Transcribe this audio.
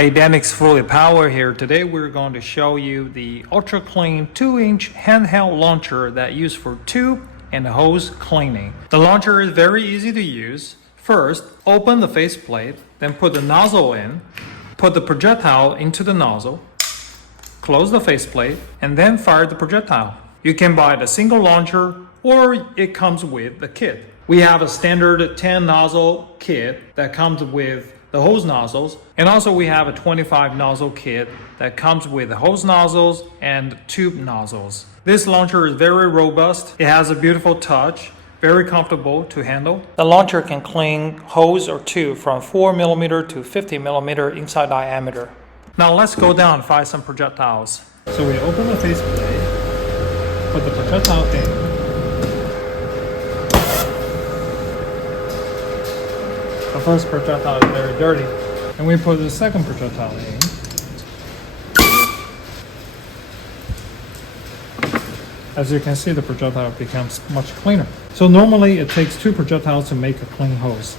Hey, Danix Fully Power here. Today we're going to show you the ultra clean 2-inch handheld launcher that used for tube and hose cleaning. The launcher is very easy to use. First, open the faceplate, then put the nozzle in, put the projectile into the nozzle, close the faceplate, and then fire the projectile. You can buy the single launcher or it comes with the kit. We have a standard 10 nozzle kit that comes with the hose nozzles, and also we have a 25 nozzle kit that comes with the hose nozzles and tube nozzles. This launcher is very robust. It has a beautiful touch, very comfortable to handle. The launcher can clean hose or tube from 4mm to 50mm inside diameter. Now let's go down and find some projectiles. So we open the faceplate, put the projectile in. The first projectile is very dirty, and we put the second projectile in. As you can see, the projectile becomes much cleaner. So normally it takes 2 projectiles to make a clean hose.